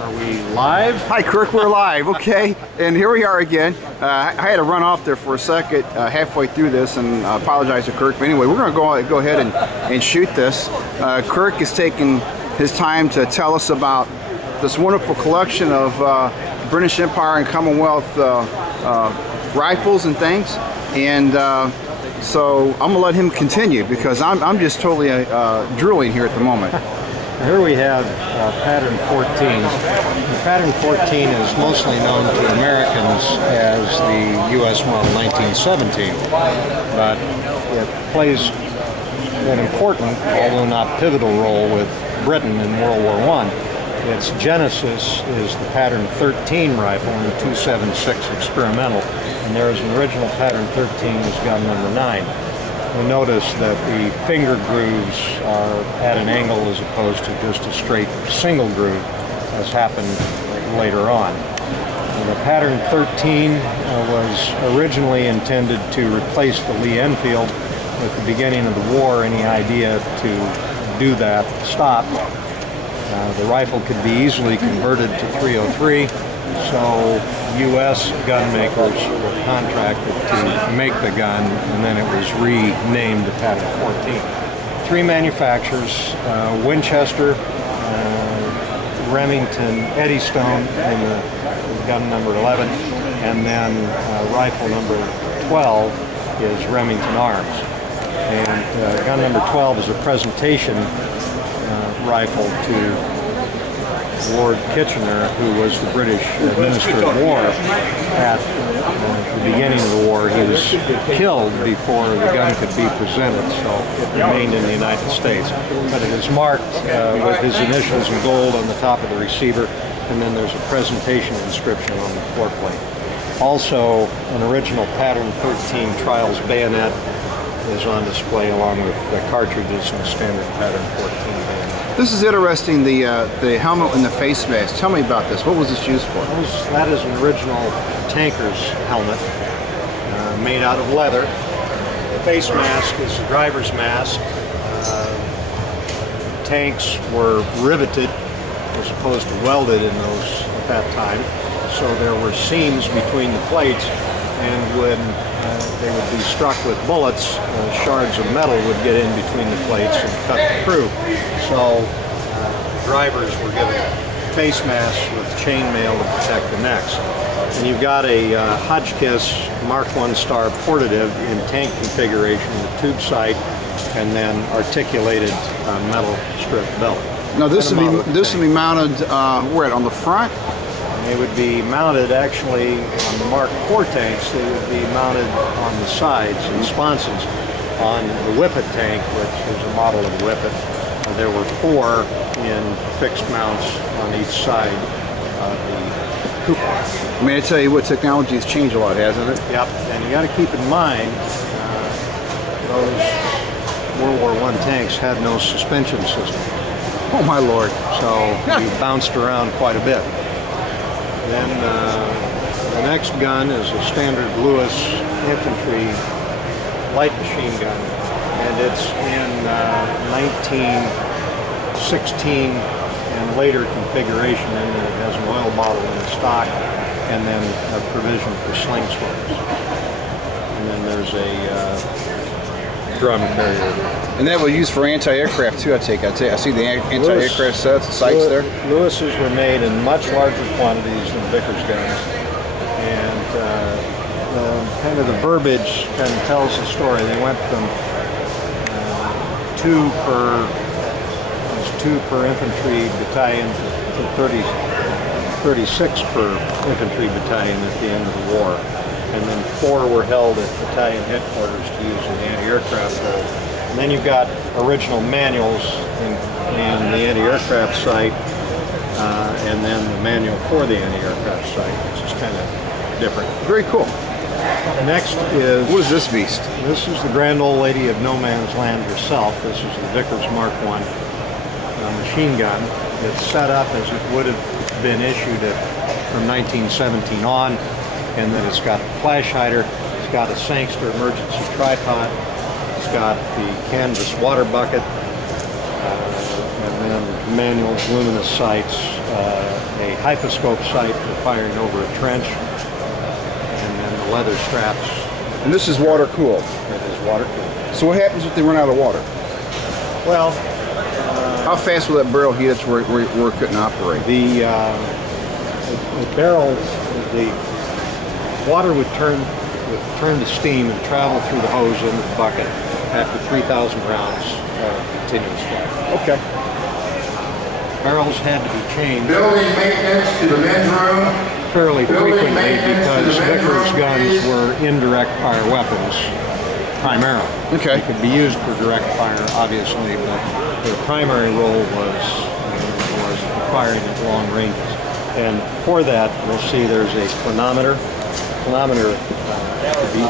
Are we live? Hi, Kirk. We're live. Okay, and here we are again. I had to run off there for a second halfway through this, and I apologize to Kirk. But anyway, we're going to go ahead and shoot this. Kirk is taking his time to tell us about this wonderful collection of British Empire and Commonwealth rifles and things, and so I'm gonna let him continue because I'm just totally drooling here at the moment. Here we have pattern 14. The pattern 14 is mostly known to Americans as the U.S. model 1917, but it plays an important, although not pivotal, role with Britain in World War I. Its genesis is the pattern 13 rifle and the 276 experimental, and there is an original pattern 13 is gun number 9. You'll notice that the finger grooves are at an angle as opposed to just a straight single groove, as happened later on. The pattern 13 was originally intended to replace the Lee Enfield. At the beginning of the war, any idea to do that stopped. The rifle could be easily converted to .303, so U.S. gun makers were contracted to make the gun, and then it was renamed the pattern 14. 3 manufacturers, Winchester, Remington, Eddystone in the gun number 11, and then rifle number 12 is Remington Arms. And gun number 12 is a presentation rifle to Lord Kitchener, who was the British Minister of War. At the beginning of the war, he was killed before the gun could be presented, so it remained in the United States. But it is marked with his initials in gold on the top of the receiver, and then there's a presentation inscription on the floorplate. Also, an original pattern 13 Trials bayonet is on display along with the cartridges and the standard pattern 14 bayonet. This is interesting, the helmet and the face mask. Tell me about this. What was this used for? That is an original tanker's helmet made out of leather. The face mask is the driver's mask. Tanks were riveted as opposed to welded in those at that time. So there were seams between the plates, and when they would be struck with bullets, shards of metal would get in between the plates and cut through. So drivers were given face masks with chainmail to protect the necks. And you've got a Hotchkiss Mark I Star portative in tank configuration with tube sight and then articulated metal strip belt. Now this would be mounted where, on the front? They would be mounted actually on the Mark IV tanks. They would be mounted on the sides and sponsons. On the Whippet tank, which is a model of the Whippet, there were 4 in fixed mounts on each side of the cupola. I mean, I tell you what, technology has changed a lot, hasn't it? Yep, and you got to keep in mind those World War I tanks had no suspension system. Oh my Lord! So you bounced around quite a bit. Then the next gun is a standard Lewis infantry light machine gun, and it's in 1916 and later configuration, and it has an oil bottle in the stock, and then a provision for sling swifters. And then there's a drum carrier. And that was used for anti-aircraft too, I take it. I see the anti-aircraft sights there. Lewis's were made in much larger quantities than Vickers guns. And kind of the verbiage kind of tells the story. They went from 2 per infantry battalion to 36 per infantry battalion at the end of the war. And then 4 were held at battalion headquarters to use in the anti-aircraft role. And then you've got original manuals in the anti-aircraft sight, and then the manual for the anti-aircraft sight, which is kind of different. Very cool. Next is... What is this beast? This is the grand old lady of no man's land herself. This is the Vickers Mark I machine gun. It's set up as it would have been issued from 1917 on, and then it's got a flash hider, it's got a Sangster emergency tripod, it's got the canvas water bucket, and then manual luminous sights, a hyposcope sight for firing over a trench, and then the leather straps. And this is water cooled. It is water cooled. So what happens if they run out of water? Well, how fast will that barrel heat up to where it couldn't operate? The barrel, the water would turn to steam and travel through the hose into the bucket after 3,000 rounds of continuous fire. Okay. Barrels had to be changed Building maintenance to the men's room. fairly frequently because Vickers guns were indirect fire weapons primarily. Okay. They could be used for direct fire, obviously, but their primary role was firing at long ranges. And for that, we'll see there's a clinometer. Clinometer to be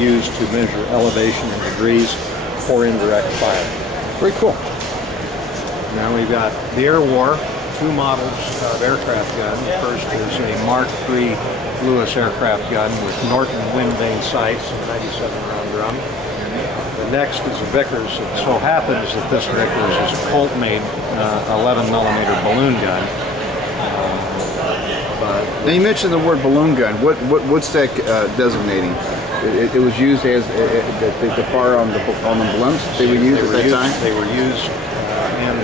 used to measure elevation in degrees for indirect fire. Very cool. Now we've got the Air War, two models of aircraft gun. The first is a Mark III Lewis aircraft gun with Norton wind vane sights and 97-round drum. The next is a Vickers. It so happens that this Vickers is a Colt-made 11mm balloon gun. Now you mentioned the word balloon gun. What's that designating? It was used as the fire on the balloons they were used at that time? They were used in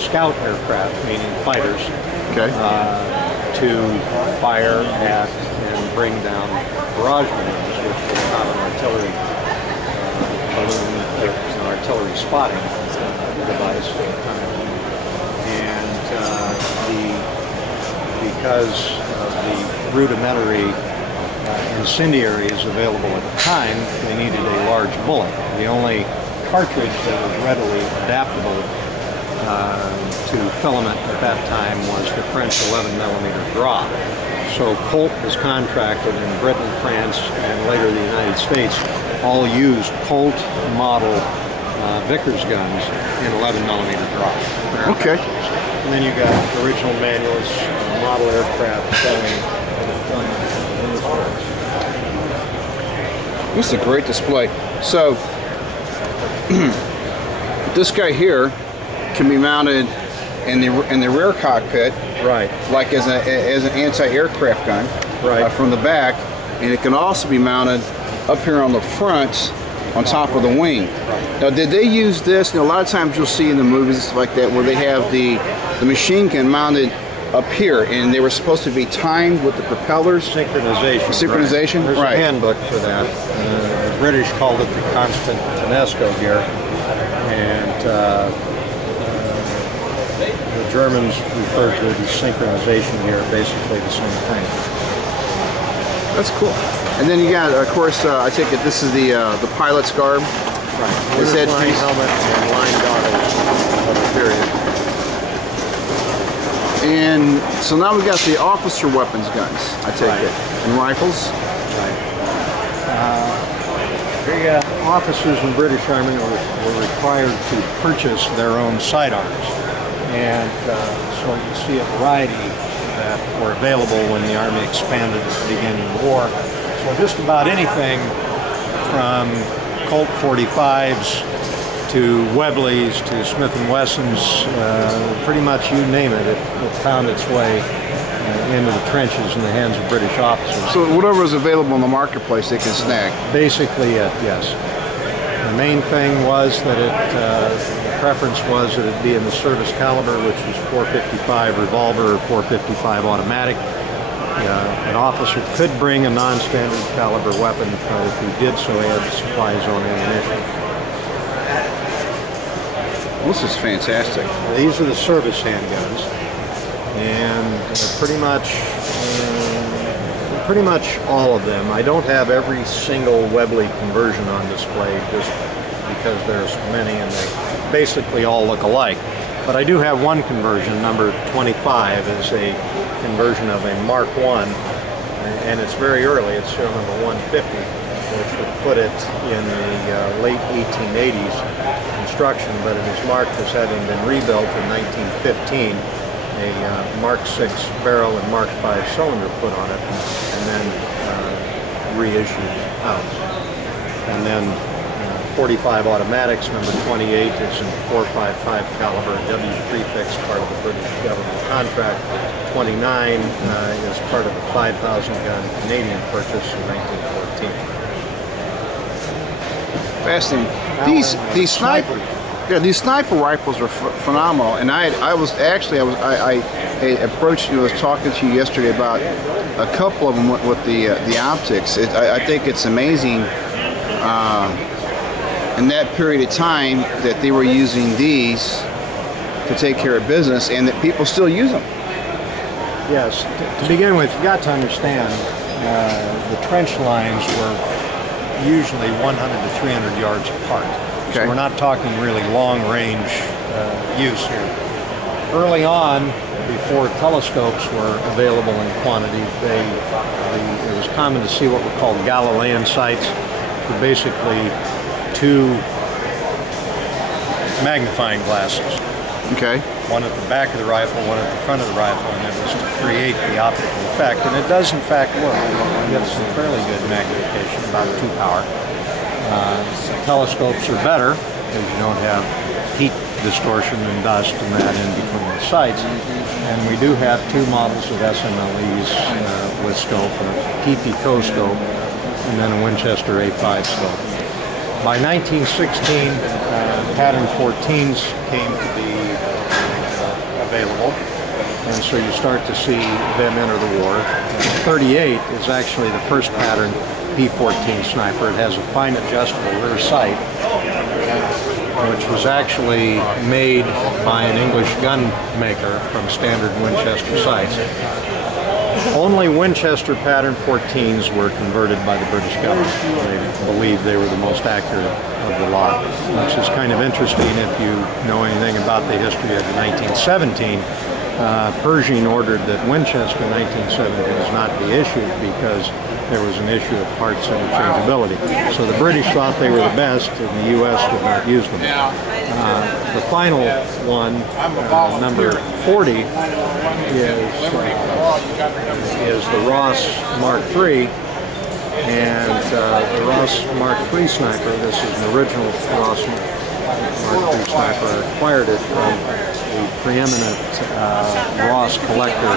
scout aircraft, meaning fighters, Okay. to fire at and bring down barrage balloons, which was not an artillery balloon, it was an artillery spotting device at the time. And because of the rudimentary incendiaries available at the time, they needed a large bullet. The only cartridge that was readily adaptable to filament at that time was the French 11mm drop. So Colt was contracted in Britain, France, and later the United States, all used Colt model Vickers guns in 11mm drop. Okay. And then you got original manuals, model aircraft selling. This is a great display. So this guy here can be mounted in the rear cockpit, Right. like as an anti-aircraft gun, Right. from the back, and it can also be mounted up here on the front, on top of the wing. Now, did they use this? You know, a lot of times you'll see in the movies and stuff like that where they have the machine gun mounted up here, and they were supposed to be timed with the propellers. Synchronization. Synchronization? There's Right. a handbook for that. The British called it the constant Tanesco gear, and the Germans referred to it as synchronization gear, basically the same thing. That's cool. And then you got, of course, I take it this is the pilot's garb. Right. Is that Line piece- helmet and line goggles of the period. And so now we got the officer weapons guns, I take Right. it, and rifles. Right. The officers in British Army were required to purchase their own sidearms, and so you see a variety that were available when the Army expanded at the beginning of the war. So just about anything from Colt 45s to Webleys to Smith & Wessons, pretty much you name it, it found its way into the trenches in the hands of British officers. So whatever is available in the marketplace, they can snag. Basically it, yes. The main thing was that the preference was that it be in the service caliber, which was .455 revolver or .455 automatic. An officer could bring a non-standard caliber weapon, but if he did so, he had to supply his own ammunition. This is fantastic. These are the service handguns, and pretty much all of them. I don't have every single Webley conversion on display just because there's many and they basically all look alike. But I do have one conversion, number 25, is a conversion of a Mark I, and it's very early. It's serial number 150, which would put it in the late 1880s construction, but it is marked as having been rebuilt in 1915. A Mark VI barrel and Mark V cylinder put on it, and then reissued out. And then .45 automatics. Number 28 is in 4.55 caliber W prefix, part of the British government contract. 29 is part of a 5,000 gun Canadian purchase in 1914. Fascinating. These sniper, yeah, these sniper rifles are phenomenal. And I approached you. I was talking to you yesterday about a couple of them with the optics. I think it's amazing in that period of time that they were using these to take care of business, and that people still use them. Yes. To begin with, you got to understand the trench lines were usually 100 to 300 yards apart. Okay. So we're not talking really long-range use here. Early on, before telescopes were available in quantity, it was common to see what were called Galilean sights, which were basically two magnifying glasses. Okay. One at the back of the rifle, one at the front of the rifle, and it was to create the optical effect. And it does, in fact, work. It gets some fairly good magnification, about 2 power. Telescopes are better because you don't have heat distortion and dust and that in between the sights. And we do have 2 models of SMLEs with scope, a Keithy co-scope, and then a Winchester A5 scope. By 1916, pattern 14s came to be available, and so you start to see them enter the war. 38 is actually the first pattern P14 sniper. It has a fine adjustable rear sight, which was actually made by an English gun maker from standard Winchester sights. Only Winchester pattern 14s were converted by the British government. They believed they were the most accurate of the lot, which is kind of interesting if you know anything about the history of 1917. Pershing ordered that Winchester 1917s not be issued because there was an issue of parts interchangeability. So the British thought they were the best, and the U.S. would not use them. The final one, number 40, is the Ross Mark III, and the Ross Mark III sniper. This is an original Ross Mark III sniper. I acquired it from the preeminent Ross collector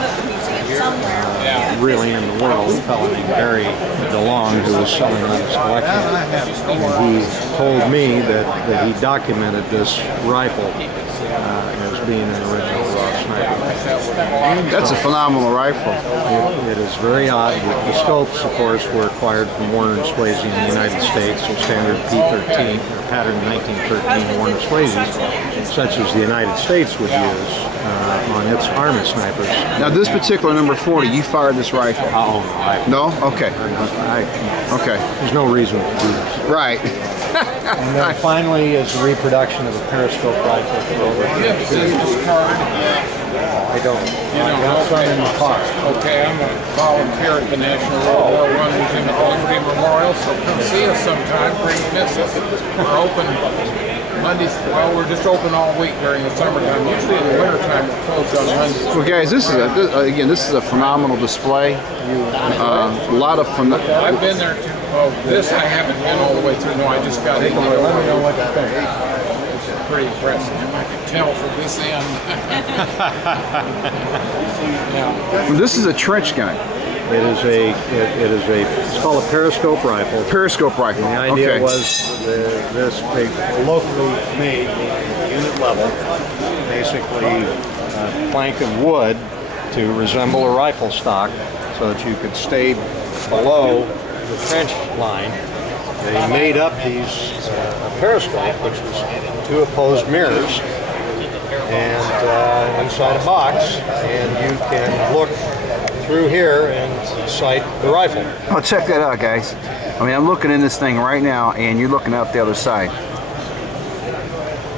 really in the world, a fellow named Barry DeLong, who was selling on his collection. And he told me that he documented this rifle as being an original Ross sniper. That's a phenomenal rifle. It is very odd. The scopes, of course, were acquired from Warner and Swasey in the United States, so standard P13, or pattern 1913 Warner Swasey, such as the United States would use on its Army snipers. Now, this particular number 40, you fired this rifle? No? Okay. Okay. There's no reason to do this. Right. And then finally is a reproduction of a periscope rifle for over 50 years. I don't. You don't know in the park. Okay, I'm a volunteer at the National World War I Museum at Liberty Memorial, so come see us sometime. Bring missus. We're open Mondays. Well, we're just open all week during the summertime. Usually in the wintertime, we're closed on Mondays. Well, guys, this is a phenomenal display. A lot of fun. I've been there too. Oh, this I haven't been all the way through. No, I just got in. Let me know what you think. It's pretty impressive. I can tell from this end. Well, this is a trench gun. It's called a periscope rifle. Periscope rifle. And the idea was this locally made unit level, basically a plank of wood to resemble a rifle stock, so that you could stay below the trench line. They made up these periscope, which was 2 opposed mirrors, and inside a box, and you can look through here and sight the rifle. Oh, check that out, guys. I mean, I'm looking in this thing right now, and you're looking out the other side.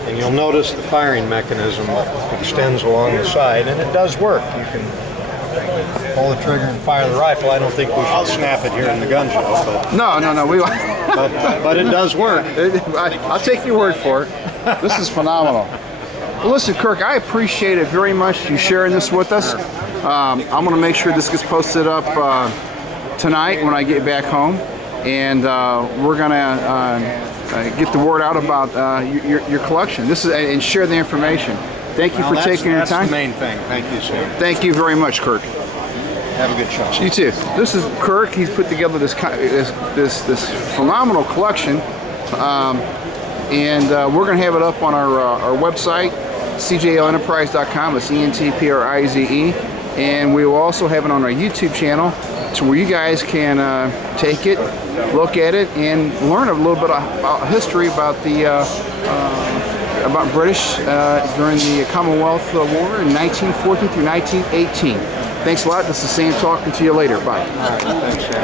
And you'll notice the firing mechanism extends along the side, and it does work. You can pull the trigger and fire the rifle. I don't think we should snap it here in the gun show, but no, but it does work. I'll take your word for it. This is phenomenal. Well, listen, Kirk, I appreciate it very much you sharing this with us. I'm going to make sure this gets posted up tonight when I get back home, and we're going to get the word out about your collection. This is and share the information. Thank you for taking your time. That's the main thing. Thank you, sir. Thank you very much, Kirk. Have a good show. You too. This is Kirk. He's put together this phenomenal collection, and we're going to have it up on our website, cjlenterprise.com. It's ENTPRIZE, and we will also have it on our YouTube channel, to where you guys can take it, look at it, and learn a little bit about history about the about British during the Commonwealth War in 1914 through 1918. Thanks a lot. This is Sam talking to you later. Bye. All right, thanks, Sam.